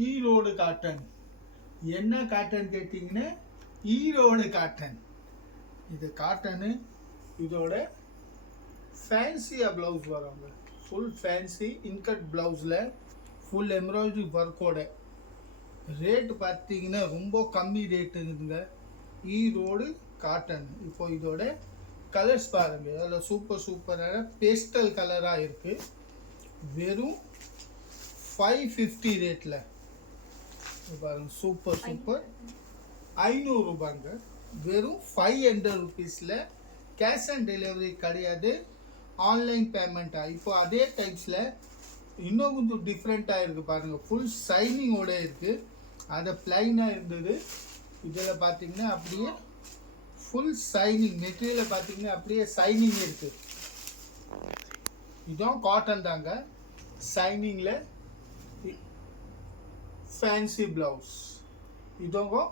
Erode cotton. என்ன cotton கேட்டிங்கன்னா Erode cotton. இது காட்டனு. இதோட ஃபேன்சியாக ப்ளவுஸ் வராங்க. ஃபுல் ஃபேன்சி இன்கட் ப்ளவுஸில் ஃபுல் எம்ப்ராய்டரி ஒர்க்கோட. ரேட்டு பார்த்தீங்கன்னா ரொம்ப கம்மி ரேட்டுங்குதுங்க. ஈரோடு காட்டன். இப்போ இதோட கலர்ஸ் பாருங்கள். அதில் சூப்பரான பேஸ்டல் கலராக இருக்குது. வெறும் 550 ரேட்டில் பாருங்கள். சூப்பர் 500 ரூபாங்க. வெறும் 500 ருபீஸில். கேஷ் ஆன் டெலிவரி கிடையாது, ஆன்லைன் பேமெண்ட்டாக. இப்போ அதே டைப்ஸில் இன்னும் கொஞ்சம் டிஃப்ரெண்ட்டாக இருக்குது பாருங்கள். ஃபுல் ஷைனிங்கோடு இருக்குது. அதை ப்ளைனாக இருந்தது. இதில் பார்த்தீங்கன்னா அப்படியே ஃபுல் ஷைனிங் மெட்டீரியலை பார்த்தீங்கன்னா அப்படியே ஷைனிங் இருக்குது. இதுவும் காட்டன் தாங்க. ஷைனிங்கில் ஃபேன்சி ப்ளவுஸ். இதுவும்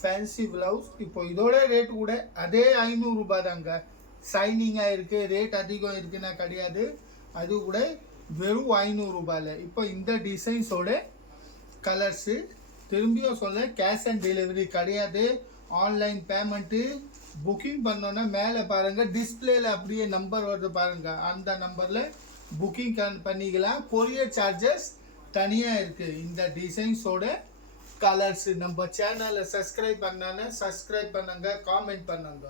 ஃபேன்சி ப்ளவுஸ். இப்போ இதோட ரேட் கூட அதே 500 ரூபாய் தாங்க. ஷைனிங்காக இருக்குது. ரேட் அதிகம் இருக்குன்னா கிடையாது. அது கூட வெறும் 500 ரூபாயில். இப்போ இந்த டிசைன்ஸோட கலர்ஸு திரும்பியும் சொல்ல, கேஷ் ஆன் டெலிவரி கிடையாது, ஆன்லைன் பேமெண்ட்டு. புக்கிங் பண்ணோன்னா மேலே பாருங்கள், டிஸ்பிளேல அப்படியே நம்பர் வருது பாருங்கள். அந்த நம்பரில் புக்கிங் பண்ணிக்கலாம். கொரியர் சார்ஜஸ் தனியாக இருக்குது. இந்த டிசைன்ஸோட கலர்ஸு நம்ம சேனலை சப்ஸ்கிரைப் பண்ணானே சப்ஸ்கிரைப் பண்ணுங்க, காமெண்ட் பண்ணுங்க.